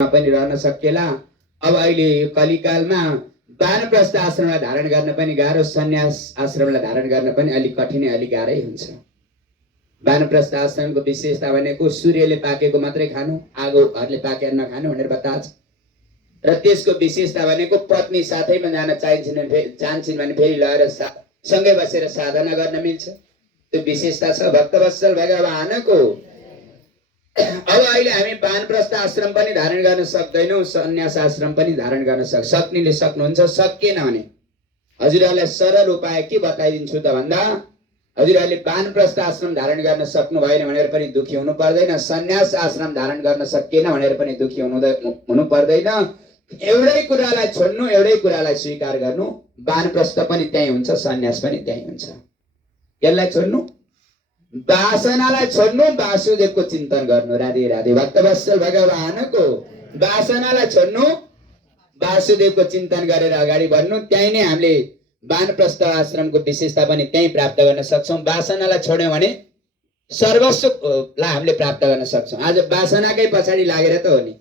पनि रहन सकेला। अब अहिले कलिकालमा वानप्रस्थ आश्रमलाई धारण गर्न पनि गाह्रो, सन्यास आश्रमलाई धारण गर्न पनि अलिक कठिनै, अलिक गाह्रै हुन्छ। वानप्रस्थ आश्रमको विशेषता भनेको सूर्यले पाकेको मात्रै खानु, आगोहरूले पाकेर नखानु भनेर बताएको छ। र त्यसको विशेषता भनेको पत्नी साथैमा जान चाहन्छन् भने फेरि लगेर सँगै बसेर साधना गर्न मिल्छ। त्यो विशेषता छ भक्तवत्सल भगवानको। अब अहिले हामी वानप्रस्थ आश्रम पनि धारण गर्न सक्दैनौँ, सन्यास आश्रम पनि धारण गर्न सक्नेले सक्नुहुन्छ। सकिएन भने हजुरहरूलाई सरल उपाय के बताइदिन्छु त भन्दा, हजुरहरूले वानप्रस्थ आश्रम धारण गर्न सक्नु भएन भनेर पनि दुखी हुनु पर्दैन, सन्यास आश्रम धारण गर्न सकिएन भनेर पनि दुखी हुनु पर्दैन। एउटै कुरालाई छोड्नु, एउटै कुरालाई स्वीकार गर्नु। वानप्रस्थ पनि त्यही हुन्छ, सन्यास पनि त्यही हुन्छ। यसलाई छोड्नु, वासनालाई छोड्नु, वासुदेवको चिन्तन गर्नु। राधे राधे। भक्तवत्सल भगवानको वासनालाई छोड्नु, वासुदेवको चिन्तन गरेर अगाडि बढ्नु। त्यही नै हामीले वानप्रस्थ आश्रमको विशेषता पनि त्यही प्राप्त गर्न सक्छौँ। वासनालाई छोड्यौँ भने सर्वस्वलाई हामीले प्राप्त गर्न सक्छौँ। आज वासनाकै पछाडि लागेर त हो नि